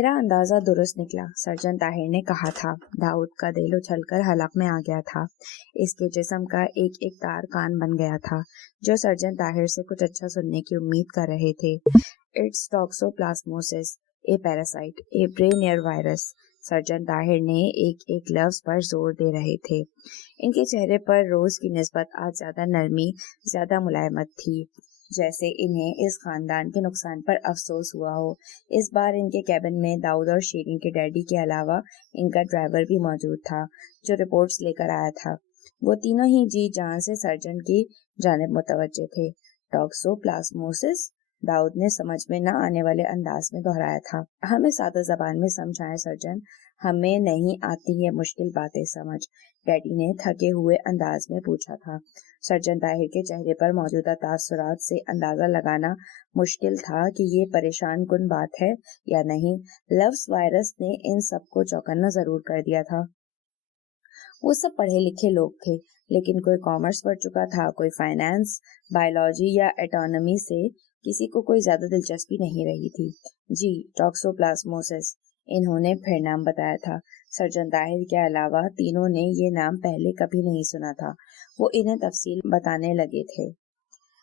मेरा अंदाजा दुरुस्त निकला, सर्जन ताहिर ने कहा था। दाऊद का दिल उछलकर हलक में आ गया था। इसके जिस्म का एक एक तार कान बन गया था, जो सर्जन ताहिर से कुछ अच्छा सुनने की उम्मीद कर रहे थे। It's toxoplasmosis, A parasite, A brain air virus. Surgeon Tahir ने एक एक लफ्ज पर जोर दे रहे थे। इनके चेहरे पर रोज की निस्बत आज ज्यादा नरमी, ज्यादा मुलायमत थी, जैसे इन्हें इस खानदान के नुकसान पर अफसोस हुआ हो। इस बार इनके कैबिन में दाऊद और शीरीन के डैडी के अलावा इनका ड्राइवर भी मौजूद था, जो रिपोर्ट्स लेकर आया था। वो तीनों ही जी जान से सर्जन की जानिब मुतवज्जे थे। टॉक्सोप्लाज्मोसिस, दाऊद ने समझ में न आने वाले अंदाज में दोहराया था। हमें सादा जबान में समझाएं सर्जन, हमें नहीं आती ये मुश्किल बातें समझ, डैडी ने थके हुए अंदाज में पूछा था। सर्जन ताहिर के चेहरे पर मौजूदा तासुरात से अंदाजा लगाना मुश्किल था कि ये परेशान कुन बात है या नहीं। लफ्ज वायरस ने इन सबको चौकन्ना जरूर कर दिया था। वो सब पढ़े लिखे लोग थे, लेकिन कोई कॉमर्स पढ़ चुका था, कोई फाइनेंस, बायोलॉजी या एटोनॉमी से किसी को कोई ज्यादा दिलचस्पी नहीं रही थी। जी, टॉक्सोप्लाज्मोसिस, इन्होंने फिर नाम बताया था। सर्जन ताहिर के अलावा तीनों ने ये नाम पहले कभी नहीं सुना था। वो इन्हें तफसील बताने लगे थे।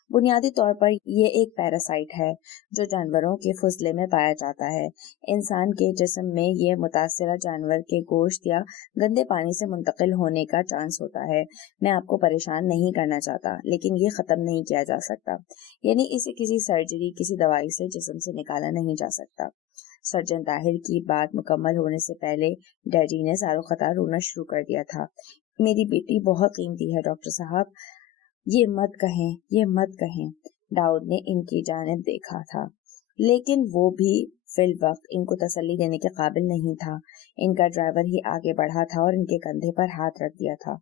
बुनियादी तौर पर ये एक पैरासाइट है जो जानवरों के फुजले में पाया जाता है। इंसान के जिस्म में ये मुतासिरा जानवर के गोश्त या गंदे पानी से मुंतकिल होने का चांस होता है। मैं आपको परेशान नहीं करना चाहता, लेकिन ये खत्म नहीं किया जा सकता, यानी इसे किसी सर्जरी, किसी दवाई से जिस्म से निकाला नहीं जा सकता। सर्जन ताहिर की बात मुकम्मल होने से पहले डैडी ने सारो खतार रोना शुरू कर दिया था। मेरी बेटी बहुत कीमती है डॉक्टर साहब, ये मत कहें, ये मत कहें। दाऊद ने इनकी जानिब देखा था, लेकिन वो भी फिल वक्त इनको तसल्ली देने के काबिल नहीं था। इनका ड्राइवर ही आगे बढ़ा था और इनके कंधे पर हाथ रख दिया था।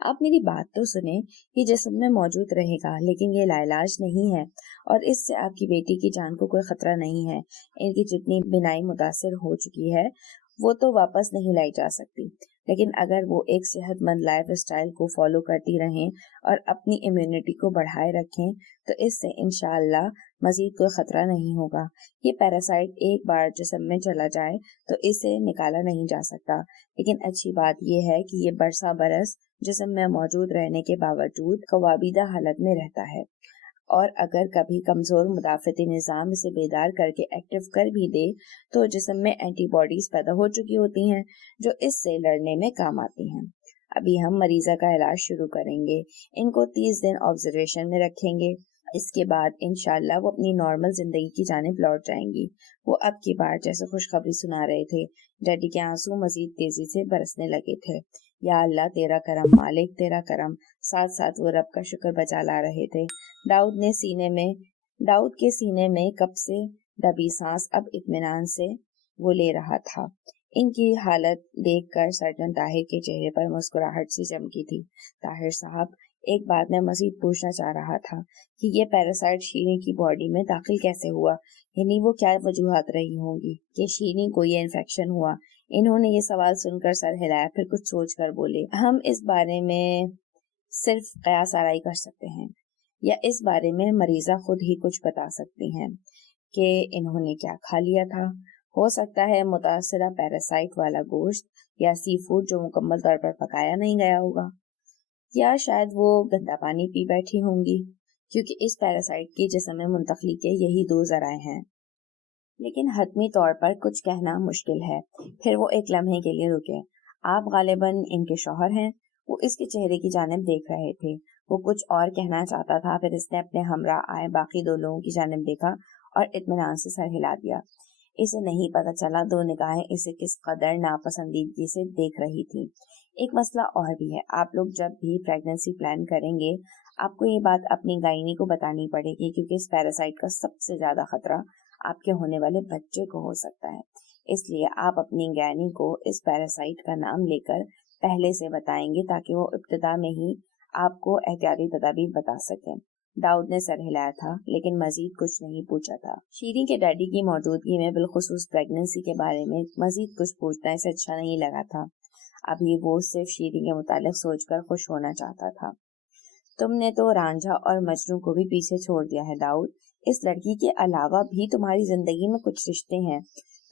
आप मेरी बात तो सुने, ये जिस्म में मौजूद रहेगा, लेकिन ये लाइलाज नहीं है और इससे आपकी बेटी की जान को कोई खतरा नहीं है। इनकी जितनी बिनाई मुतासिर हो चुकी है वो तो वापस नहीं लाई जा सकती, लेकिन अगर वो एक सेहतमंद लाइफ स्टाइल को फॉलो करती रहें और अपनी इम्यूनिटी को बढ़ाए रखें तो इससे इंशाअल्लाह मजीद कोई खतरा नहीं होगा। ये पैरासाइट एक बार जिस्म में चला जाए तो इसे निकाला नहीं जा सकता, लेकिन अच्छी बात यह है कि ये बरसा बरस जिस्म में मौजूद रहने के बावजूद कवाबिदा हालत में रहता है, और अगर कभी कमजोर मुदाफ़ती निज़ाम इसे बेदार करके एक्टिव कर भी दे तो जिस्म में एंटीबॉडीज पैदा हो चुकी होती हैं जो इससे लड़ने में काम आती हैं। अभी हम मरीजा का इलाज शुरू करेंगे, इनको 30 दिन ऑब्जर्वेशन में रखेंगे। इसके बाद इंशाल्लाह वो अपनी नॉर्मल जिंदगी की जानिब लौट जाएंगी। वो अब की बार जैसे खुशखबरी सुना रहे थे। डैडी के आंसू मजीद तेजी से बरसने लगे थे। या अल्लाह तेरा करम, मालिक तेरा करम। साथ साथ वो रब का शुक्र बजा ला रहे थे। दाऊद के सीने में कब से दबी सांस अब इत्मीनान से वो ले रहा था। इनकी हालत देखकर सर्जन ताहिर के चेहरे पर मुस्कुराहट सी चमकी थी। ताहिर साहब, एक बात मैं मजीद पूछना चाह रहा था कि ये पैरासाइट शीरीन की बॉडी में दाखिल कैसे हुआ, यानी वो क्या वजूहात रही होंगी कि शीरीन को ये इन्फेक्शन हुआ। इन्होंने ये सवाल सुनकर सर हिलाया, फिर कुछ सोचकर बोले, हम इस बारे में सिर्फ कयास आराई कर सकते हैं, या इस बारे में मरीजा खुद ही कुछ बता सकती हैं कि इन्होंने क्या खा लिया था। हो सकता है मुतासिरा पैरासाइट वाला गोश्त या सी फूड जो मुकम्मल तौर पर पकाया नहीं गया होगा, या शायद वो गंदा पानी पी बैठी होंगी, क्योंकि इस पैरासाइट की जिस्म में मुंतकली के यही दो जराए हैं। लेकिन हतमी तौर पर कुछ कहना मुश्किल है। फिर वो एक लम्हे के लिए रुके। आप गालिबन इनके शौहर हैं। वो इसके चेहरे की जानिब देख रहे थे। वो कुछ और कहना चाहता था, फिर इसने अपने हमरा आए बाकी दो लोगों की जानिब देखा और इत्मीनान से सर हिला दिया। इसे नहीं पता चला दो निगाहें इसे किस कदर नापसंदीदगी से देख रही थी। एक मसला और भी है, आप लोग जब भी प्रेगनेंसी प्लान करेंगे आपको ये बात अपनी गायनी को बतानी पड़ेगी, क्योंकि इस पैरासाइट का सबसे ज्यादा खतरा आपके होने वाले बच्चे को हो सकता है। इसलिए आप अपनी गायनी को इस पैरासाइट का नाम लेकर पहले से बताएंगे ताकि वो इब्तिदा में ही आपको एहतियाती तदाबीर बता सकें। दाऊद ने सर हिलाया था, लेकिन मजीद कुछ नहीं पूछा था। शीरीन के डैडी की मौजूदगी में बिलखुसूस प्रेगनेंसी के बारे में मजीद कुछ पूछना इसे अच्छा नहीं लगा था। अभी वो सिर्फ शीरीन के मुतालिक सोचकर खुश होना चाहता था। तुमने तो रांझा और मजनू को भी पीछे छोड़ दिया है दाऊद। इस लड़की के अलावा भी तुम्हारी जिंदगी में कुछ रिश्ते हैं।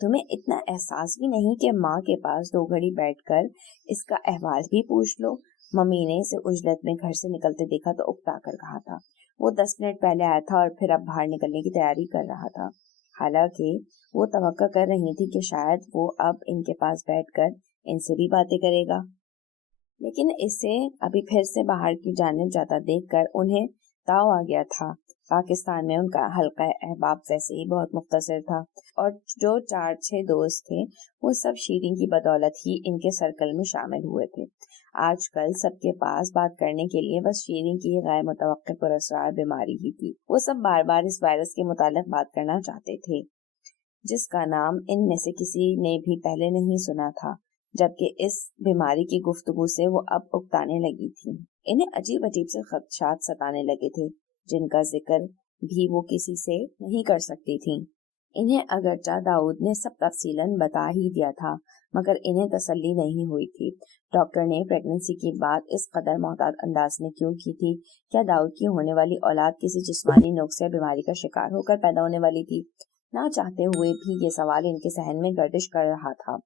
تمہیں اتنا احساس بھی نہیں کہ ماں کے پاس 2 گھڑی بیٹھ کر اس کا احوال بھی پوچھ لو؟ ممی نے اسے عجلت میں گھر سے نکلتے دیکھا تو اکتا کر کہا تھا۔ وہ 10 منٹ پہلے آیا تھا اور پھر اب باہر نکلنے کی تیاری کر رہا تھا، حالانکہ وہ توقع کر رہی تھی کہ شاید وہ اب ان کے پاس بیٹھ کر ان سے بھی باتیں کرے گا، لیکن اسے ابھی پھر سے باہر کی جانب جاتا دیکھ کر انہیں تاؤ آ گیا تھا۔ پاکستان میں ان کا حلقہ احباب ویسے ہی بہت مختصر تھا، اور جو 4-6 دوست تھے وہ سب شیریں کی بدولت ہی ان کے سرکل میں شامل ہوئے تھے۔ آج کل سب کے پاس بات کرنے کے لیے بس شیریں کی غیر متوقع پراسرار بیماری ہی تھی۔ وہ سب بار بار اس وائرس کے متعلق بات کرنا چاہتے تھے جس کا نام ان میں سے کسی نے بھی پہلے نہیں سنا تھا، جبکہ اس بیماری کی گفتگو سے وہ اب اکتانے لگی تھی۔ انہیں عجیب عجیب سے خدشات ستانے لگے تھے جن کا ذکر بھی وہ کسی سے نہیں کر سکتی تھی۔ انہیں اگرچہ داؤد نے سب تفصیلاً بتا ہی دیا تھا، مگر انہیں تسلی نہیں ہوئی تھی۔ ڈاکٹر نے پریگننسی کی بات اس قدر محتاط انداز میں کیوں کی تھی؟ کیا داؤد کی ہونے والی اولاد کسی جسمانی نقص یا بیماری کا شکار ہو کر پیدا ہونے والی تھی؟ نہ چاہتے ہوئے بھی یہ سوال ان کے ذہن میں گردش کر رہا تھا،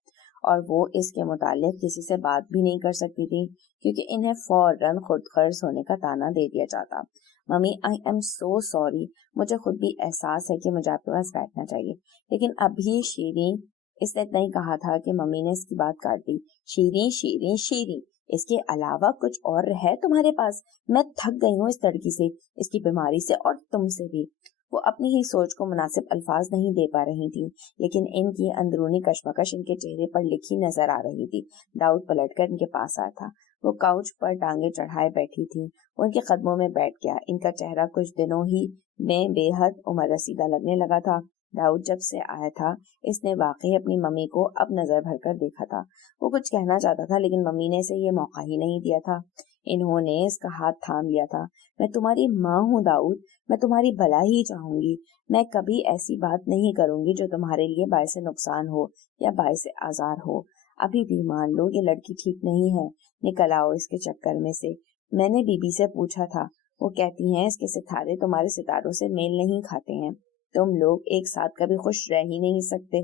اور وہ اس کے متعلق کسی سے بات بھی نہیں کر سکتی تھی کیونکہ انہیں فوراً خود غرض ہونے کا طعنہ دے دیا جاتا۔ Mummy I am so sorry, مجھے خود بھی احساس ہے کہ مجھے آپ کے پاس بیٹھنا چاہیے، لیکن ابھی شیریں، اس نے اتنا ہی کہا تھا کہ ممی نے اس کی بات کاٹ دی۔ شیریں شیریں شیریں، اس کے علاوہ کچھ اور ہے تمہارے پاس؟ میں تھک گئی ہوں اس لڑکی سے، اس کی بیماری سے، اور تم سے بھی۔ وہ اپنی ہی سوچ کو مناسب الفاظ نہیں دے پا رہی تھی، لیکن ان کی اندرونی کشمکش ان کے چہرے پر لکھی نظر آ رہی تھی۔ داؤد پلٹ کر ان کے پاس آیا تھا۔ وہ کاؤچ پر ٹانگیں چڑھائے بیٹھی تھی، وہ ان کے قدموں میں بیٹھ گیا۔ ان کا چہرہ کچھ دنوں ہی میں بے حد عمر رسیدہ لگنے لگا تھا۔ داؤد جب سے آیا تھا اس نے واقعی اپنی ممی کو اب نظر بھر کر دیکھا تھا۔ وہ کچھ کہنا چاہتا تھا لیکن ممی نے اسے یہ موقع ہی نہیں دیا تھا۔ انہوں نے اس کا ہاتھ تھام لیا تھا۔ میں تمہاری ماں ہوں داؤد، میں تمہاری بھلا ہی چاہوں گی، میں کبھی ایسی بات نہیں کروں گی جو تمہارے لیے باعث نقصان ہو یا باعث آزار ہو۔ ابھی بھی مان لو یہ لڑکی ٹھیک نہیں ہے، نکل آؤ اس کے چکر میں سے۔ میں نے بی بی سے پوچھا تھا، وہ کہتی ہیں اس کے ستارے تمہارے ستاروں سے میل نہیں کھاتے ہیں، تم لوگ ایک ساتھ کبھی خوش رہ ہی نہیں سکتے،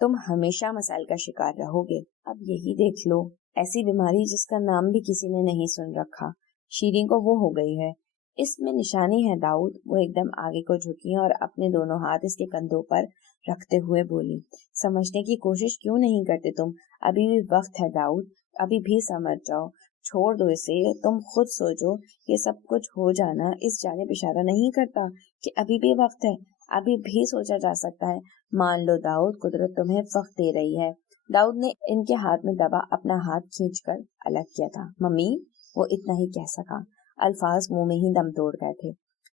تم ہمیشہ مسائل کا شکار رہو گے۔ اب یہی دیکھ لو، ایسی بیماری جس کا نام بھی کسی نے نہیں سن رکھا، شیریں کو وہ ہو گئی ہے۔ اس میں نشانی ہے داؤد۔ وہ ایک دم آگے کو جھکی اور اپنے دونوں ہاتھ اس کے کندھوں پر رکھتے ہوئے بولی، سمجھنے کی کوشش کیوں نہیں کرتے تم؟ ابھی بھی وقت ہے داؤد، ابھی بھی سمجھ جاؤ، چھوڑ دو اسے۔ تم خود سوچو، یہ سب کچھ ہو جانا اس جانب اشارہ نہیں کرتا کہ ابھی بھی وقت ہے، ابھی بھی سوچا جا سکتا ہے۔ مان لو داؤد، قدرت تمہیں وقت دے رہی ہے۔ داؤد نے ان کے ہاتھ میں دبا اپنا ہاتھ کھینچ کر الگ کیا تھا۔ ممی، وہ اتنا ہی کہہ سکا، الفاظ منہ میں ہی دم توڑ گئے تھے۔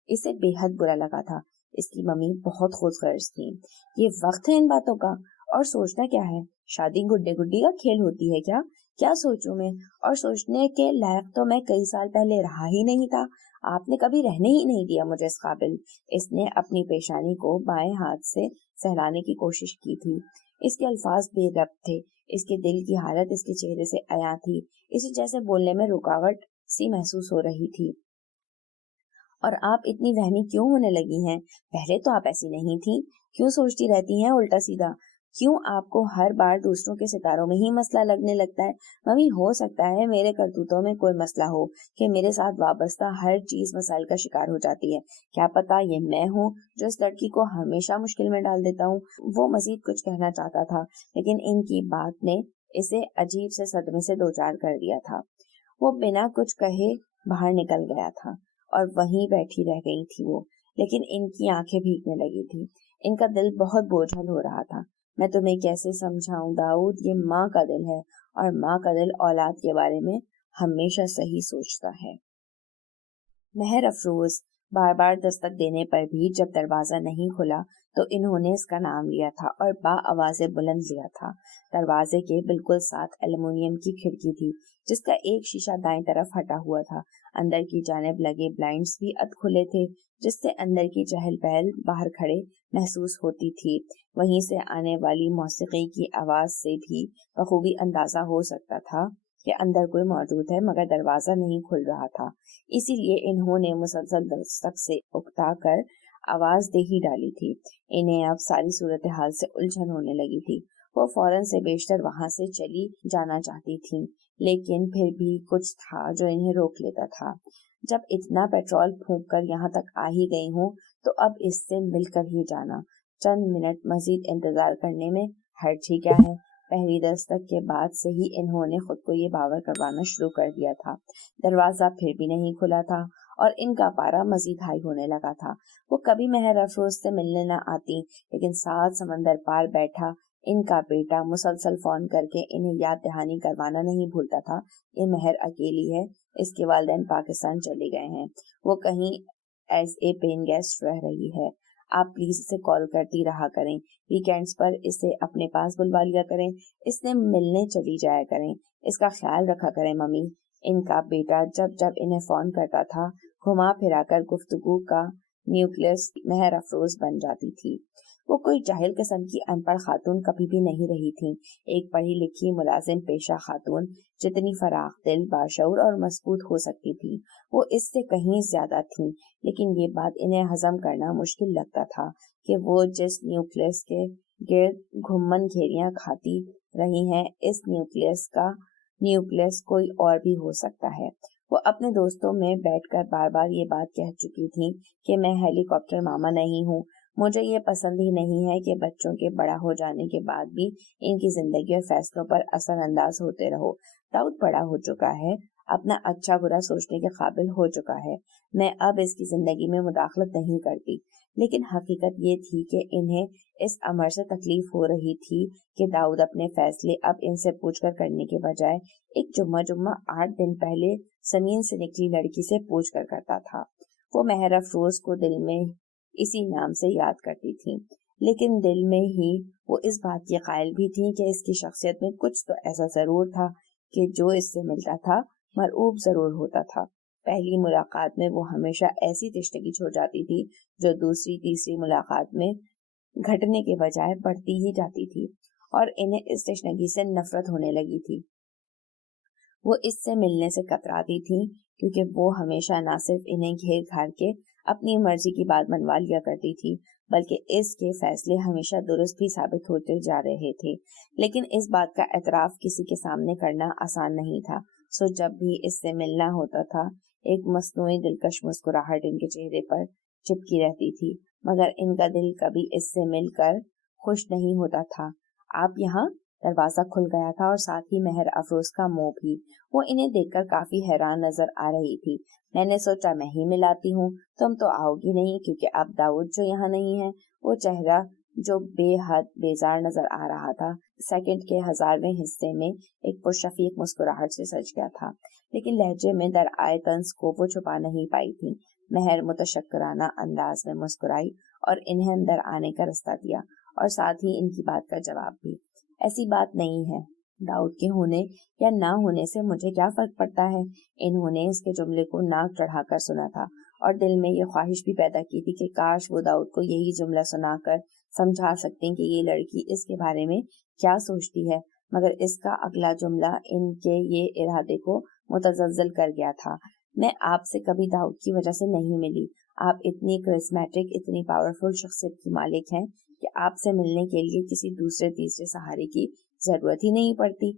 اسے بے حد برا لگا تھا، اس کی ممی بہت خود غرض تھی۔ یہ وقت ہے ان باتوں کا، اور سوچنا کیا ہے؟ شادی گڈے گڈی کا کھیل ہوتی ہے کیا؟ کیا سوچوں میں؟ اور سوچنے کے لائق تو میں کئی سال پہلے رہا ہی نہیں تھا، آپ نے کبھی رہنے ہی نہیں دیا مجھے اس قابل۔ اس نے اپنی پیشانی کو بائیں ہاتھ سے سہلانے کی کوشش کی تھی۔ اس کے الفاظ بے ربط تھے، اس کے دل کی حالت اس کے چہرے سے عیاں تھی، اسے جیسے بولنے میں رکاوٹ سی محسوس ہو رہی تھی۔ اور آپ اتنی وہمی کیوں ہونے لگی ہیں؟ پہلے تو آپ ایسی نہیں تھی، کیوں سوچتی رہتی ہیں الٹا سیدھا؟ کیوں آپ کو ہر بار دوسروں کے ستاروں میں ہی مسئلہ لگنے لگتا ہے؟ ممی، ہو سکتا ہے میرے کرتوتوں میں کوئی مسئلہ ہو کہ میرے ساتھ وابستہ ہر چیز مسائل کا شکار ہو جاتی ہے، کیا پتا یہ میں ہوں جو اس لڑکی کو ہمیشہ مشکل میں ڈال دیتا ہوں۔ وہ مزید کچھ کہنا چاہتا تھا لیکن ان کی بات نے اسے عجیب سے صدمے سے دوچار کر دیا تھا۔ وہ بنا کچھ کہے باہر نکل گیا تھا اور وہیں بیٹھی رہ گئی تھی وہ، لیکن ان کی آنکھیں بھیگنے لگی تھی، ان کا دل بہت بوجھل ہو رہا تھا۔ میں تمہیں کیسے سمجھاؤں داؤد، یہ ماں کا دل ہے اور ماں کا دل اولاد کے بارے میں ہمیشہ صحیح سوچتا ہے۔ مہر افروز بار بار دستک دینے پر بھی جب دروازہ نہیں کھلا تو انہوں نے اس کا نام لیا تھا اور با آواز بلند لیا تھا۔ دروازے کے بالکل ساتھ ایلومینیم کی کھڑکی تھی جس کا ایک شیشہ دائیں طرف ہٹا ہوا تھا۔ اندر کی جانب لگے بلائنڈز بھی ادھ کھلے تھے جس سے اندر کی چہل پہل باہر کھڑے محسوس ہوتی تھی۔ وہیں سے آنے والی موسیقی کی آواز سے بھی بخوبی اندازہ ہو سکتا تھا کہ اندر کوئی موجود ہے، مگر دروازہ نہیں کھل رہا تھا۔ اسی لیے انہوں نے مسلسل دستک سے اکتا کر आवाज दे ही डाली थी। इन्हें अब सारी सूरत हाल से उलझन होने लगी थी। वो फौरन से बेशतर वहां से चली जाना चाहती थी, लेकिन फिर भी कुछ था जो इन्हें रोक लेता था। जब इतना पेट्रोल फूंक कर यहाँ तक आ ही गई हूँ तो अब इससे मिलकर ही जाना। चंद मिनट मजीद इंतजार करने में हर्ज ही क्या है। पहली दस्तक के बाद से ही इन्होंने खुद को ये बावर करवाना शुरू कर दिया था। दरवाजा फिर भी नहीं खुला था और इनका पारा मजीद हाई होने लगा था। वो कभी महर अफरोज से मिलने न आती, लेकिन 7 समंदर पार बैठा इनका बेटा मुसलसल फोन करके इन्हें याद दहानी करवाना नहीं भूलता था। ये महर अकेली है, इसके वालिदैन पाकिस्तान चले गए हैं, वो कहीं एज ए पेन गेस्ट रह रही है। आप प्लीज इसे कॉल करती रहा करें, वीकेंड्स पर इसे अपने पास बुलवा लिया करें, इसने मिलने चली जाया करें, इसका ख्याल रखा करें मम्मी। इनका बेटा जब जब इन्हें फोन करता था, घुमा फिराकर गुफ्तगू का न्यूक्लियस महर अफरोज बन जाती थी। वो कोई जाहिल किस्म की अनपढ़ खातून कभी भी नहीं रही थी। एक पढ़ी लिखी मुलाजिम पेशा खातून जितनी फराख दिल, बाशऊर और मजबूत हो सकती थी, वो इससे कहीं ज्यादा थी। लेकिन ये बात इन्हें हजम करना मुश्किल लगता था कि वो जिस न्यूक्लियस के गिर्द घुम्मन घेरियां खाती रही हैं, इस न्यूक्लियस कोई और भी हो सकता है। वो अपने दोस्तों में बैठकर बार बार ये बात कह चुकी थी कि मैं हेलीकॉप्टर मामा नहीं हूँ, मुझे ये पसंद ही नहीं है कि बच्चों के बड़ा हो जाने के बाद भी इनकी जिंदगी और फैसलों पर असरअंदाज होते रहो। दाऊद बड़ा हो चुका है, अपना अच्छा बुरा सोचने के काबिल हो चुका है। मैं अब इसकी जिंदगी में मुदाखलत नहीं करती। लेकिन हकीकत ये थी कि इन्हें इस अमर से तकलीफ हो रही थी कि दाऊद अपने फैसले अब इनसे पूछकर करने के बजाय एक जुम्मा 8 दिन पहले जमीन से निकली लड़की से पूछकर करता था। वो महर अफरोज को दिल में इसी नाम से याद करती थी, लेकिन दिल में ही वो इस बात की कायल भी थी कि इसकी शख्सियत में कुछ तो ऐसा जरूर था कि जो इससे मिलता था मरऊब जरूर होता था। पहली मुलाकात में वो हमेशा ऐसी तिश्तगी छोड़ जाती थी जो दूसरी तीसरी मुलाकात में घटने के बजाय बढ़ती ही जाती थी, और इन्हें इस तिश्तगी से नफरत होने लगी थी। वो इससे मिलने से कतराती थी क्योंकि वो हमेशा न सिर्फ इन्हें घेर घार के अपनी मर्जी की बात मनवा लिया करती थी, बल्कि इसके फैसले हमेशा दुरुस्त भी साबित होते जा रहे थे। लेकिन इस बात का एतराफ किसी के सामने करना आसान नहीं था। सो जब भी इससे मिलना होता था, एक मसनूई दिलकश मुस्कुराहट इनके चेहरे पर चिपकी रहती थी, मगर इनका दिल कभी इससे मिलकर खुश नहीं होता था। आप यहाँ? दरवाजा खुल गया था और साथ ही महर अफरोज का मुंह भी। वो इन्हें देखकर काफी हैरान नजर आ रही थी। मैंने सोचा मैं ही मिलाती हूँ, तुम तो आओगी नहीं क्योंकि अब दाऊद जो यहाँ नहीं है। वो चेहरा जो बेहद बेजार नजर आ रहा था, सेकंड के 1000वें हिस्से में एक पुरशफीक मुस्कुराहट से सज गया था, लेकिन लहजे में दरआए तंज को वो छुपा नहीं पाई थी। महर मुतशक्कराना अंदाज में मुस्कुराई और इन्हें अंदर आने का रास्ता दिया, और साथ ही इनकी बात का जवाब भी। ऐसी बात नहीं है, दाऊद के होने या ना होने से मुझे क्या फर्क पड़ता है। इन्होंने इसके जुमले को नाक चढ़ाकर सुना था और दिल में ये ख्वाहिश भी पैदा की थी कि काश वो दाऊद को यही जुमला सुनाकर समझा सकते कि ये लड़की इसके बारे में क्या सोचती है, मगर इसका अगला जुमला इनके ये इरादे को मुतज़्ज़ल कर गया था। मैं आपसे कभी दाऊद की वजह से नहीं मिली। आप इतनी करिश्मेटिक, इतनी पावरफुल शख्सियत की मालिक हैं कि आपसे मिलने के लिए किसी दूसरे तीसरे सहारे की जरूरत ही नहीं पड़ती।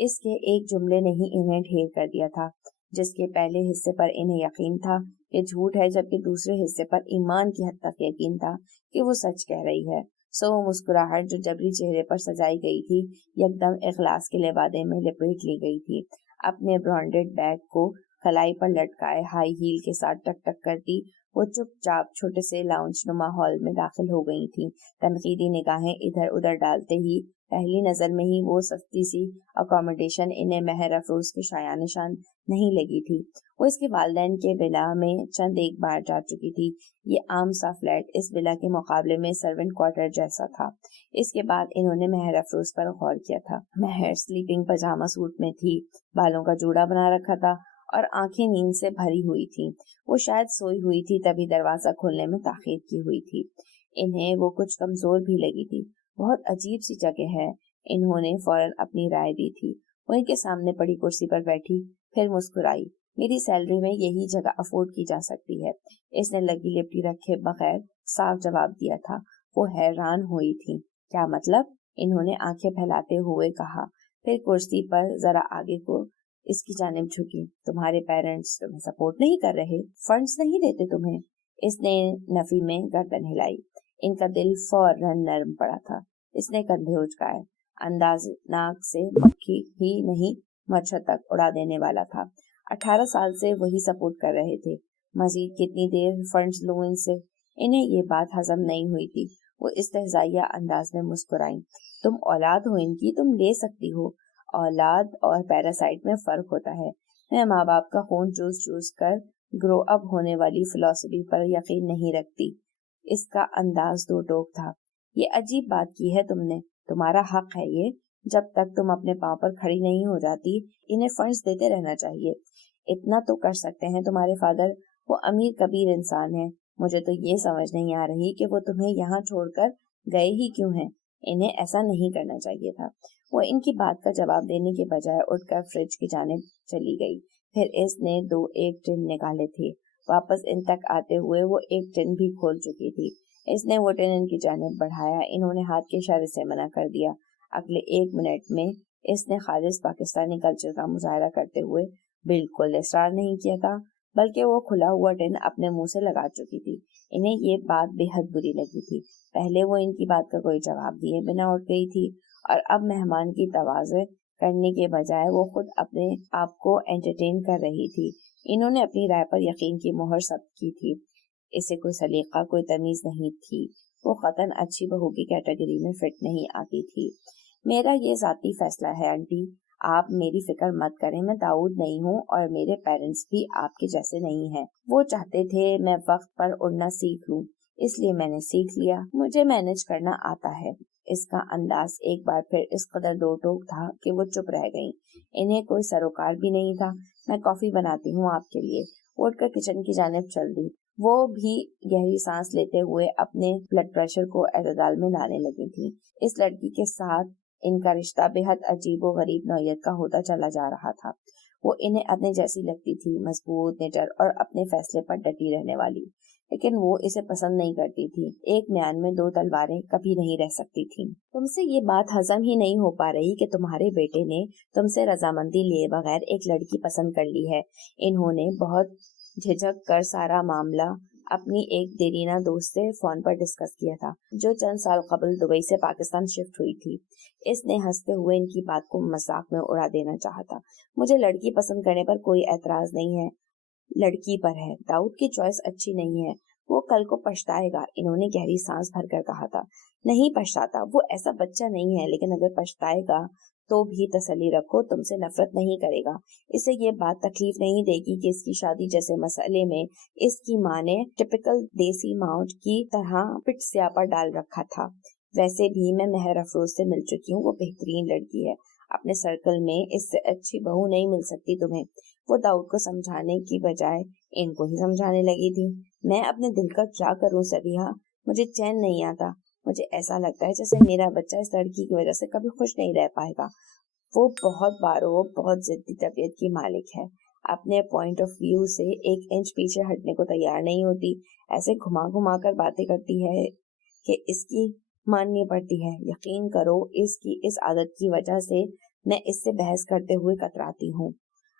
इसके एक जुमले ने ही इन्हें ढेर कर दिया था। जिसके पहले हिस्से पर इन्हें यकीन था कि झूठ है, जबकि दूसरे हिस्से पर ईमान की हद तक यकीन था कि वो सच कह रही है। सो वो मुस्कुराहट जो जबरी चेहरे पर सजाई गई थी, एकदम इखलास के लिबादे में लपेट ली गई थी। अपने ब्रांडेड बैग को कलाई पर लटकाए हाई हील के साथ टक टक करती वो चुपचाप छोटे से लाउंज नुमा हॉल में दाखिल हो गई थी। तनकीदी निगाहें इधर उधर डालते ही पहली नजर में ही वो सस्ती सी अकोमोडेशन इन्हें महर अफरोज के शाया निशान नहीं लगी थी। वो इसके वालिदैन के विला में चंद एक बार जा चुकी थी। ये आम सा फ्लैट इस विला के मुकाबले में सर्वेंट क्वार्टर जैसा था। इसके बाद इन्होंने महर अफरोज पर गौर किया था। महर स्लीपिंग पजामा सूट में थी, बालों का जूड़ा बना रखा था और आंखें नींद से भरी हुई थी। वो शायद सोई हुई थी, तभी दरवाजा खोलने में ताखीर की हुई थी। इन्हें वो कुछ कमजोर भी लगी थी। बहुत अजीब सी जगह है, इन्होंने फौरन अपनी राय दी थी। वो इनके सामने पड़ी कुर्सी पर बैठी, फिर मुस्कुराई। मेरी सैलरी में यही जगह अफोर्ड की जा सकती है, इसने लगी लिपटी रखे बगैर साफ जवाब दिया था। वो हैरान हुई थी। क्या मतलब? इन्होंने आंखें फैलाते हुए कहा, फिर कुर्सी पर जरा आगे को इसकी जानिब झुकी। तुम्हारे पेरेंट्स तुम्हें सपोर्ट नहीं कर रहे, फंड्स नहीं देते तुम्हें? इसने नफी में गर्दन हिलाई। इनका दिल फौरन नरम पड़ा था। इसने कंधे उचकाए। अंदाज नाक से मक्खी ही नहीं मच्छर तक उड़ा देने वाला था। 18 साल से वही सपोर्ट कर रहे थे, मजीद कितनी देर फंड्स लूं इनसे? इन्हें ये बात हजम नहीं हुई थी। वो इस्तेहज़ाइया अंदाज में मुस्कुराई। तुम औलाद हो इनकी, तुम ले सकती हो। औलाद और पैरासाइट में फर्क होता है। मैं माँ बाप का खून चूस चूस कर ग्रो अप होने वाली फिलॉसफी पर यकीन नहीं रखती। इसका अंदाज दो टोक था। ये अजीब बात की है तुमने, तुम्हारा हक है ये। जब तक तुम अपने पाँव पर खड़ी नहीं हो जाती, इन्हें फंड्स देते रहना चाहिए। इतना तो कर सकते हैं तुम्हारे फादर, वो अमीर कबीर इंसान है। मुझे तो ये समझ नहीं आ रही कि वो तुम्हें यहाँ छोड़कर गए ही क्यों हैं। इन्हें ऐसा नहीं करना चाहिए था। वो इनकी बात का जवाब देने के बजाय उठकर फ्रिज की जानिब चली गई। फिर इसने 2 एक टिन निकाले थे। वापस इन तक आते हुए वो एक टिन भी खोल चुकी थी। इसने वो टिन इनकी जानिब बढ़ाया। इन्होंने हाथ के इशारे से मना कर दिया। अगले 1 मिनट में इसने खालिस पाकिस्तानी कल्चर का मुजाहरा करते हुए बिल्कुल इसरार नहीं किया था, बल्कि वो खुला हुआ टिन अपने मुंह से लगा चुकी थी। इन्हें ये बात बेहद बुरी लगी थी। पहले वो इनकी बात का कोई जवाब दिए बिना उठ गई थी, और अब मेहमान की तवाज़े करने के बजाय वो खुद अपने आप को एंटरटेन कर रही थी। इन्होंने अपनी राय पर यकीन की मोहर जब्त की थी। इसे कोई सलीका, कोई तमीज नहीं थी। वो कतन अच्छी बहू की कैटेगरी में फिट नहीं आती थी। मेरा ये जाती फैसला है आंटी, आप मेरी फिक्र मत करें। मैं दाऊद नहीं हूँ और मेरे पेरेंट्स भी आपके जैसे नहीं हैं। वो चाहते थे मैं वक्त पर उड़ना सीख लूँ, इसलिए मैंने सीख लिया। मुझे मैनेज करना आता है। इसका अंदाज एक बार फिर इस कदर दो टोक था कि वो चुप रह गईं। इन्हें कोई सरोकार भी नहीं था। मैं कॉफी बनाती हूँ आपके लिए। उठकर किचन की जानिब चल दी। वो भी गहरी सांस लेते हुए अपने ब्लड प्रेशर को एतदाल में लाने लगी थी। इस लड़की के साथ इनका रिश्ता बेहद अजीब व गरीब नौयत का होता चला जा रहा था। वो इन्हें अपने जैसी लगती थी, मजबूत, निडर और अपने फैसले पर डटी रहने वाली, लेकिन वो इसे पसंद नहीं करती थी। एक म्यान में 2 तलवारें कभी नहीं रह सकती थी। तुमसे ये बात हजम ही नहीं हो पा रही कि तुम्हारे बेटे ने तुमसे रजामंदी लिए बगैर एक लड़की पसंद कर ली है। इन्होंने बहुत झिझक कर सारा मामला अपनी एक देरीना दोस्त से फोन पर डिस्कस किया था, जो चंद साल कबल दुबई से पाकिस्तान शिफ्ट हुई थी। इसने हंसते हुए इनकी बात को मजाक में उड़ा देना चाहा था। मुझे लड़की पसंद करने पर कोई एतराज नहीं है, लड़की पर है। दाऊद की चॉइस अच्छी नहीं है, वो कल को पछताएगा। इन्होंने गहरी सांस भरकर कहा था। नहीं पछताता, वो ऐसा बच्चा नहीं है, लेकिन अगर पछताएगा तो भी तसल्ली रखो, तुमसे नफरत नहीं करेगा। इसे ये बात तकलीफ नहीं देगी कि इसकी शादी जैसे मसले में इसकी माँ ने टिपिकल देसी माँ की तरह पिट स्यापा डाल रखा था। वैसे भी मैं मेहर अफरोज से मिल चुकी हूँ, वो बेहतरीन लड़की है। अपने सर्कल में इससे अच्छी बहू नहीं मिल सकती तुम्हें। वो दाऊद को समझाने की बजाय इनको ही समझाने लगी थी। मैं अपने दिल का क्या करूं सबिहा, मुझे चैन नहीं आता। मुझे ऐसा लगता है जैसे मेरा बच्चा इस लड़की की वजह से कभी खुश नहीं रह पाएगा। वो बहुत बारोब, बहुत जिद्दी तबीयत की मालिक है। अपने पॉइंट ऑफ व्यू से 1 इंच पीछे हटने को तैयार नहीं होती। ऐसे घुमा घुमा कर बातें करती है कि इसकी माननी पड़ती है। यकीन करो, इसकी इस आदत की वजह से मैं इससे बहस करते हुए कतराती हूँ।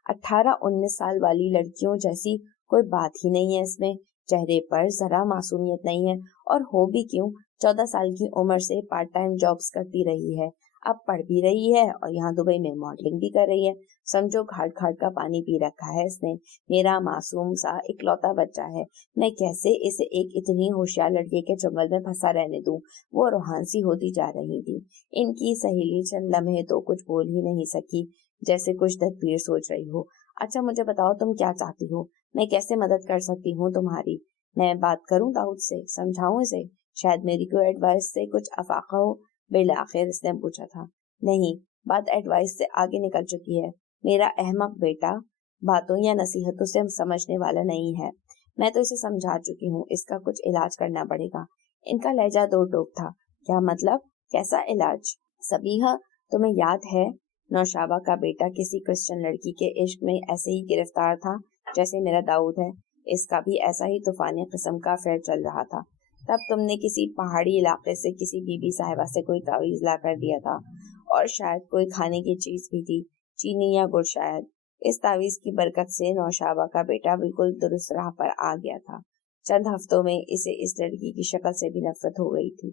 18-19 साल वाली लड़कियों जैसी कोई बात ही नहीं है इसमें। चेहरे पर जरा मासूमियत नहीं है, और हो भी क्यों। 14 साल की उम्र से पार्ट टाइम जॉब्स करती रही है, अब पढ़ भी रही है और यहाँ दुबई में मॉडलिंग भी कर रही है। समझो घाट घाट का पानी पी रखा है इसने। मेरा मासूम सा इकलौता बच्चा है, मैं कैसे इसे एक इतनी होशियार लड़के के चुंगल में फंसा रहने दूं। वो रूहानी होती जा रही थी। इनकी सहेली चंद लम्हे तो कुछ बोल ही नहीं सकी, जैसे कुछ तदबीर सोच रही हो। अच्छा मुझे बताओ, तुम क्या चाहती हो? मैं कैसे मदद कर सकती हूँ तुम्हारी? मैं बात करूँ दाऊद से, समझाऊं इसे? शायद मेरी कोई एडवाइस से कुछ अफाका हो। बिलाखिर इसने पूछा था। नहीं, बात एडवाइस से आगे निकल चुकी है। मेरा अहमक बेटा बातों या नसीहतों से समझने वाला नहीं है। मैं तो इसे समझा चुकी हूँ, इसका कुछ इलाज करना पड़ेगा। इनका लहजा दो टोक था। क्या मतलब? कैसा इलाज? सबीहा, तुम्हें याद है नौशाबा का बेटा किसी क्रिश्चियन लड़की के इश्क में ऐसे ही गिरफ्तार था جیسے میرا داؤد ہے، اس کا بھی ایسا ہی طوفانی قسم کا افیئر چل رہا تھا۔ تب تم نے کسی پہاڑی علاقے سے کسی بی بی صاحبہ سے کوئی تعویذ لا کر دیا تھا، اور شاید کوئی کھانے کی چیز بھی تھی، چینی یا گڑ شاید۔ اس تعویذ کی برکت سے نوشابہ کا بیٹا بالکل درست راہ پر آ گیا تھا۔ چند ہفتوں میں اسے اس لڑکی کی شکل سے بھی نفرت ہو گئی تھی۔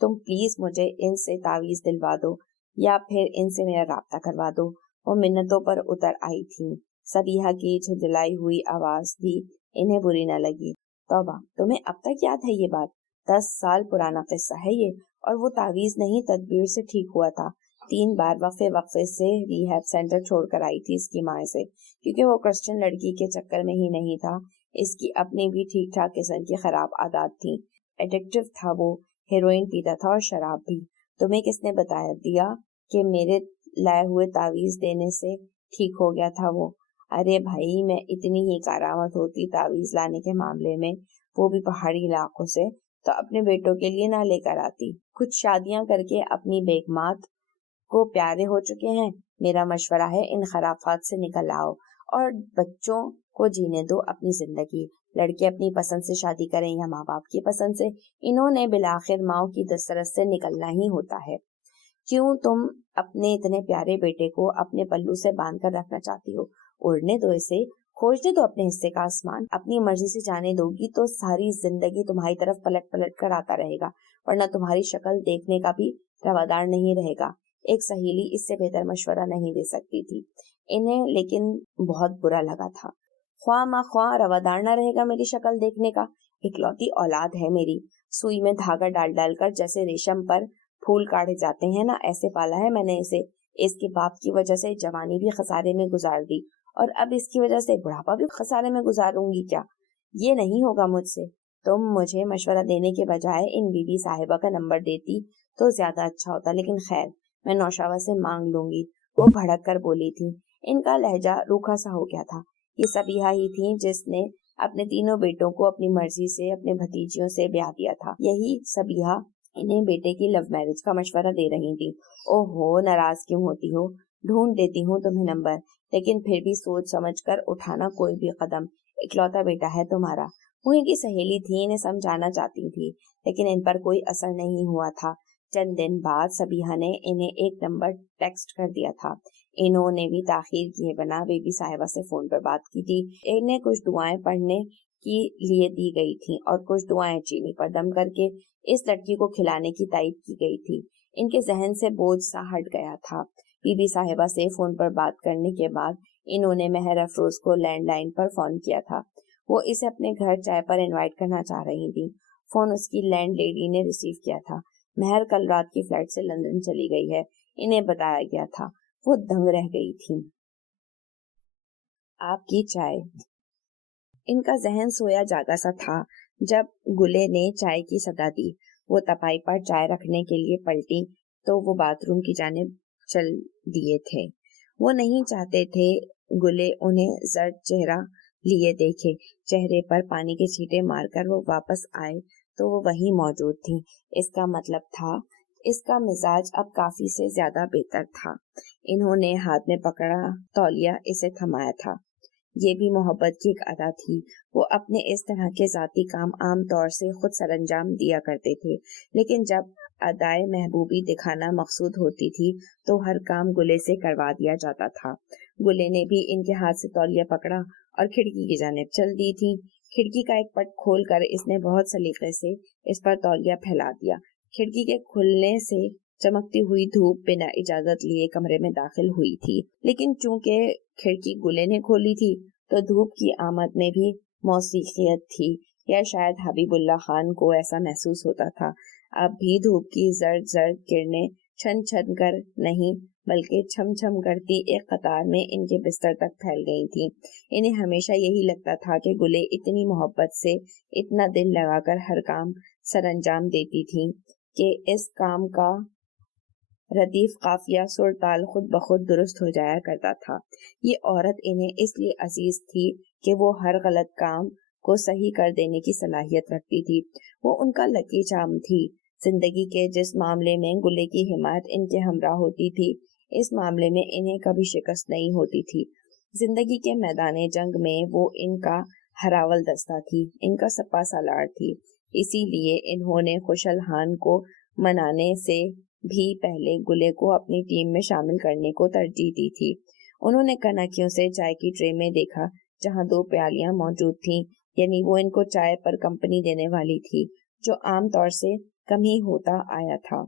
تم پلیز مجھے ان سے تعویذ دلوا دو یا پھر ان سے میرا رابطہ کروا دو۔ وہ منتوں پر اتر آئی تھی۔ صبیحہ کی جھنجھلائی ہوئی آواز بھی انہیں بری نہ لگی۔ توبہ، تمہیں اب تک یاد ہے یہ بات؟ 10 سال پرانا قصہ ہے یہ، اور وہ تعویذ نہیں تدبیر سے ٹھیک ہوا تھا۔ 3 بار وقفے سے ریہیب سینٹر چھوڑ کر آئی تھی اس کی ماں سے، کیونکہ وہ کرسچن لڑکی کے چکر میں ہی نہیں تھا، اس کی اپنی بھی ٹھیک ٹھاک قسم کی خراب عادات تھی۔ ایڈکٹیو تھا وہ، ہیروئن پیتا تھا اور شراب بھی۔ تمہیں کس نے بتایا دیا کہ میرے لائے ہوئے تعویذ دینے سے ٹھیک ہو گیا تھا وہ؟ ارے بھائی، میں اتنی ہی کارآمد ہوتی تعویذ لانے کے معاملے میں، وہ بھی پہاڑی علاقوں سے، تو اپنے بیٹوں کے لیے نہ لے کر آتی۔ کچھ شادیاں کر کے اپنی بیگمات کو پیارے ہو چکے ہیں۔ میرا مشورہ ہے ان خرافات سے نکل آؤ اور بچوں کو جینے دو اپنی زندگی۔ لڑکے اپنی پسند سے شادی کریں یا ماں باپ کی پسند سے، انہوں نے بالآخر ماؤں کی دسترس سے نکلنا ہی ہوتا ہے۔ کیوں تم اپنے اتنے پیارے بیٹے کو اپنے پلو سے باندھ کر رکھنا چاہتی ہو؟ اڑنے دو اسے، کھوجنے دو اپنے حصے کا آسمان۔ اپنی مرضی سے جانے دو گی تو ساری زندگی تمہاری طرف پلٹ پلٹ کر آتا رہے گا، ورنہ تمہاری شکل دیکھنے کا بھی روادار نہیں رہے گا۔ ایک سہیلی اس سے بہتر مشورہ نہیں دے سکتی تھی انہیں، لیکن بہت برا لگا تھا۔ خواہ مخواہ روادار نہ رہے گا میری شکل دیکھنے کا؟ اکلوتی اولاد ہے میری، سوئی میں دھاگا ڈال ڈال کر جیسے ریشم پر پھول کاٹے جاتے ہیں نا، ایسے پالا ہے میں نے اسے۔ اس کے باپ کی وجہ سے جوانی بھی خسارے میں گزار دی، اور اب اس کی وجہ سے بڑھاپا بھی خسارے میں گزاروں گی کیا؟ یہ نہیں ہوگا مجھ سے۔ تم مجھے مشورہ دینے کے بجائے ان بی بی صاحبہ کا نمبر دیتی تو زیادہ اچھا ہوتا، لیکن خیر، میں نوشابہ سے مانگ لوں گی، وہ بھڑک کر بولی تھی۔ ان کا لہجہ روکھا سا ہو گیا تھا۔ یہ صبیحہ ہی تھی جس نے اپنے تینوں بیٹوں کو اپنی مرضی سے اپنے بھتیجیوں سے بیاہ دیا تھا۔ یہی صبیحہ انہیں بیٹے کی لو میرج کا مشورہ دے رہی تھی۔ اوہو، ناراض کیوں ہوتی ہو؟ ڈھونڈ دیتی ہوں تمہیں نمبر، لیکن پھر بھی سوچ سمجھ کر اٹھانا کوئی بھی قدم۔ اکلوتا بیٹا ہے تمہارا۔ وہ ان کی سہیلی تھی، انہیں سمجھانا چاہتی تھی، لیکن ان پر کوئی اثر نہیں ہوا تھا۔ چند دن بعد صبیحہ نے انہیں ایک نمبر ٹیکسٹ کر دیا تھا۔ انہوں نے بھی تاخیر کیے بنا بی بی صاحبہ سے فون پر بات کی تھی۔ انہیں کچھ دعائیں پڑھنے کی لیے دی گئی تھیں اور کچھ دعائیں چینی پر دم کر کے اس لڑکی کو کھلانے کی تائید کی گئی تھی۔ ان کے ذہن سے بوجھ سا ہٹ گیا تھا۔ بی بی صاحبہ سے فون پر بات کرنے کے بعد انہوں نے مہر افروز کو لینڈ لائن پر فون کیا تھا۔ وہ اسے اپنے گھر چائے پر انوائٹ کرنا چاہ رہی تھی۔ فون اس کی لینڈ لیڈی نے ریسیو کیا تھا۔ مہر کل رات کی فلائٹ سے لندن چلی گئی ہے، انہیں بتایا گیا تھا۔ وہ دنگ رہ گئی تھی۔ آپ کی چائے۔ ان کا ذہن سویا جاگا سا تھا جب گلے نے چائے کی صدا دی۔ وہ تپائی پر چائے رکھنے کے لیے پلٹی تو وہ باتھ روم کی جانب چل دیے تھے۔ وہ نہیں چاہتے تھے گلے انہیں زرد چہرہ لیے دیکھے۔ چہرے پر پانی کے چھینٹے مار کر وہ واپس آئے تو وہ وہیں موجود تھی۔ اس کا مطلب تھا اس کا مزاج اب کافی سے زیادہ بہتر تھا۔ انہوں نے ہاتھ میں پکڑا تولیہ اسے تھمایا تھا۔ یہ بھی محبت کی ایک ادا تھی۔ وہ اپنے اس طرح کے ذاتی کام عام طور سے خود سر انجام دیا کرتے تھے، لیکن جب ادائے محبوبی دکھانا مقصود ہوتی تھی تو ہر کام گلے سے کروا دیا جاتا تھا۔ گلے نے بھی ان کے ہاتھ سے تولیہ پکڑا اور کھڑکی کی جانب چل دی تھی۔ کھڑکی کا ایک پٹ کھول کر اس نے بہت سلیقے سے اس پر تولیہ پھیلا دیا۔ کھڑکی کے کھلنے سے چمکتی ہوئی دھوپ بنا اجازت لیے کمرے میں داخل ہوئی تھی، لیکن چونکہ کھڑکی گلے نے کھولی تھی تو دھوپ کی آمد میں بھی موسیقیت تھی، یا شاید حبیب اللہ خان کو ایسا محسوس ہوتا تھا۔ اب بھی دھوپ کی زرد زرد کرنیں چھن چھن کر نہیں بلکہ چھم چھم کرتی ایک قطار میں ان کے بستر تک پھیل گئی تھی۔ انہیں ہمیشہ یہی لگتا تھا کہ گلے اتنی محبت سے اتنا دل لگا کر ہر کام سر انجام دیتی تھی کہ اس کام کا ردیف قافیہ سر تال خود بخود درست ہو جایا کرتا تھا۔ یہ عورت انہیں اس لیے عزیز تھی کہ وہ ہر غلط کام کو صحیح کر دینے کی صلاحیت رکھتی تھی۔ وہ ان کا لکی چارم تھی۔ زندگی کے جس معاملے میں گلے کی حمایت ان کے ہمراہ ہوتی تھی، اس معاملے میں انہیں کبھی شکست نہیں ہوتی تھی۔ जिंदगी के मैदान जंग में वो इनका हरावल दस्ता थी, इनका सपा सालार थी। इसीलिए इन्होंने खुशल खान को मनाने से भी पहले गुले को अपनी टीम में शामिल करने को तरजीह दी थी। उन्होंने कनखियों से चाय की ट्रे में देखा जहां 2 प्यालियां मौजूद थीं, यानी वो इनको चाय पर कंपनी देने वाली थी, जो आम तौर से कम ही होता आया था।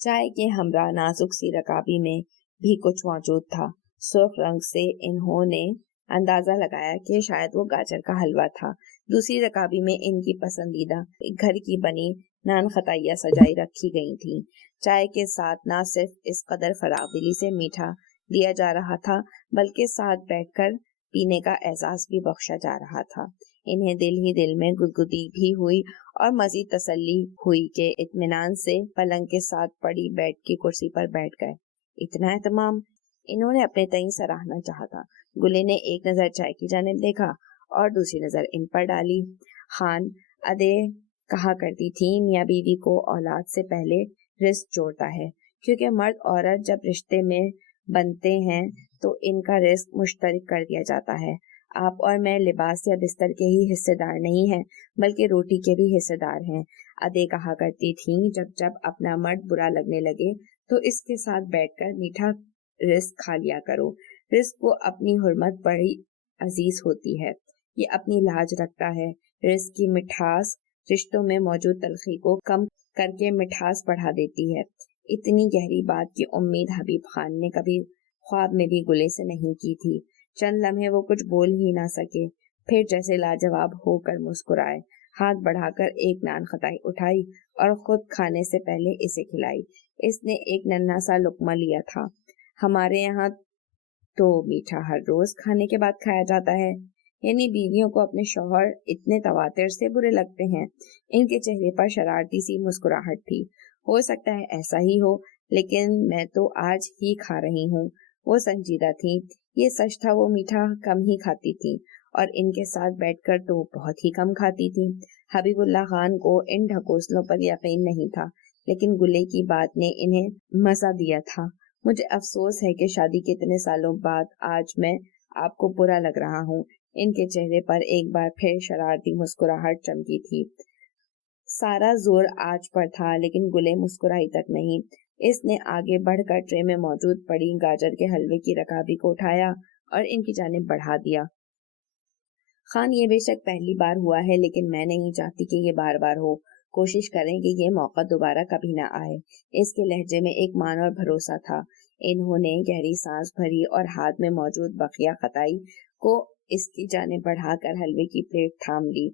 चाय के हमरा नाजुक सी रकाबी में भी कुछ मौजूद था। सुर्ख रंग से इन्होंने अंदाजा लगाया कि शायद वो गाजर का हलवा था। दूसरी रकाबी में इनकी पसंदीदा घर की बनी नान खताइयाँ सजाई रखी गई थी। चाय के साथ न सिर्फ इस कदर फरागदिली से मीठा दिया जा रहा था, बल्कि साथ बैठकर पीने का एहसास भी बख्शा जा रहा था। इन्हें दिल ही दिल में गुदगुदी भी हुई और मजीद तसल्ली हुई कि इत्मीनान से पलंग के साथ पड़ी बेड की कुर्सी पर बैठ गए। इतना एहतमाम इन्होंने अपने तई सराहना चाहा था। गुले ने एक नजर चाय की जानिब देखा और दूसरी नजर इन पर डाली। खान अदे कहा करती थी, मियाँ बीवी को औलाद से पहले रिस्क जोड़ता है, क्योंकि मर्द औरत जब रिश्ते में बनते हैं तो इनका रिस्क मुश्तरक कर दिया जाता है। आप और मैं लिबास या बिस्तर के ही हिस्सेदार नहीं हैं, बल्कि रोटी के भी हिस्सेदार हैं। अदे कहा करती थी, जब जब अपना मर्द बुरा लगने लगे तो इसके साथ बैठकर मीठा रिस्क खा लिया करो। रिस्क को अपनी हुर्मत बड़ी अजीज होती है, ये अपनी लाज रखता है। रिस्क की मिठास रिश्तों में मौजूद तलखी को कम करके मिठास बढ़ा देती है। इतनी गहरी बात की उम्मीद हबीब खान ने कभी ख्वाब में भी गुले से नहीं की थी। चंद लम्हे वो कुछ बोल ही ना सके, फिर जैसे लाजवाब होकर मुस्कुराए, हाथ बढ़ाकर एक नान खताई उठाई और खुद खाने से पहले इसे खिलाई। इसने एक नन्हा सा लुकमा लिया था। हमारे यहाँ तो मीठा हर रोज खाने के बाद खाया जाता है, यानी बीवियों को अपने शौहर इतने तवातिर से बुरे लगते हैं। इनके चेहरे पर शरारती सी मुस्कुराहट थी। हो सकता है ऐसा ही हो, लेकिन मैं तो आज ही खा रही हूँ। वो संजीदा थी, ये सच था। वो मीठा कम ही खाती थी और इनके साथ बैठकर तो बहुत ही कम खाती थी। हबीबुल्लाह खान को इन ढकोसलों पर यकीन नहीं था, लेकिन गुले की बात ने इन्हें मजा दिया था। मुझे अफसोस है कि शादी के इतने सालों बाद आज मैं आपको बुरा लग रहा हूँ। इनके चेहरे पर एक बार फिर शरारती मुस्कुराहट चमकी थी। सारा जोर आज पर था, लेकिन गुले मुस्कुराई तक नहीं। इसने आगे बढ़कर ट्रे में मौजूद पड़ी गाजर के हलवे की रकाबी को उठाया और इनकी जानिब बढ़ा दिया। खान, ये बेशक पहली बार हुआ है, लेकिन मैं नहीं चाहती कि ये बार बार हो। कोशिश करें कि ये मौका दोबारा कभी ना आए। इसके लहजे में एक मान और भरोसा था। इन्होंने गहरी सांस भरी और हाथ में मौजूद बकिया खताई को इसकी जानिब बढ़ाकर हलवे की प्लेट थाम ली,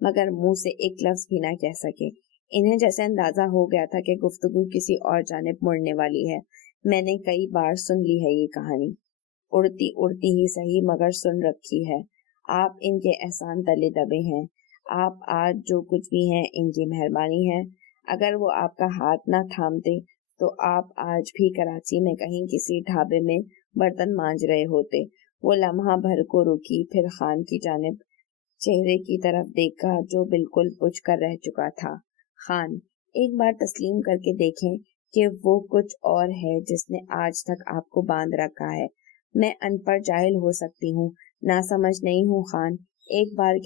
मगर मुंह से एक लफ्ज भी ना कह सके। इन्हें जैसे अंदाजा हो गया था कि गुफ्तगू किसी और जानिब मुड़ने वाली है। मैंने कई बार सुन ली है ये कहानी, उड़ती उड़ती ही सही मगर सुन रखी है। आप इनके एहसान तले दबे हैं। आप आज जो कुछ भी हैं इनकी मेहरबानी है। अगर वो आपका हाथ ना थामते तो आप आज भी कराची में कहीं किसी ढाबे में बर्तन मांज रहे होते। वो लम्हा भर को रुकी, फिर खान की जानिब चेहरे की तरफ देखा जो बिल्कुल बुझ कर रह चुका था। खान, एक बार तस्लीम करके देखें कि वो कुछ और है जिसने आज तक आपको बांध रखा है। मैं अनपढ़ जाहिल हो सकती हूँ, ना समझ नहीं हूँ खान। एक बार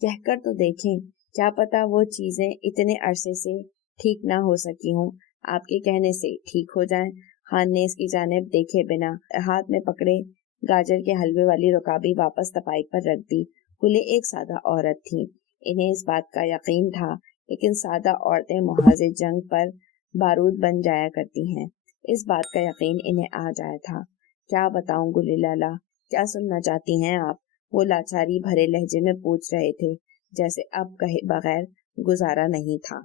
कहकर तो देखें, क्या पता वो चीजें इतने अरसे से ठीक ना हो सकी हूँ, आपके कहने से ठीक हो जाएं। खान ने इसकी जानिब देखे बिना हाथ में पकड़े गाजर के हलवे वाली रकाबी वापस तपाई पर रख दी। गुले एक सादा औरत थी, इन्हें इस बात का यकीन था, लेकिन सादा औरतें मुहाज़े जंग पर बारूद बन जाया करती हैं। इस बात का यकीन इन्हें आ जाया था। क्या बताऊं गुले लाला, क्या सुनना चाहती हैं आप? वो लाचारी भरे लहजे में पूछ रहे थे, जैसे अब कहे बगैर गुजारा नहीं था।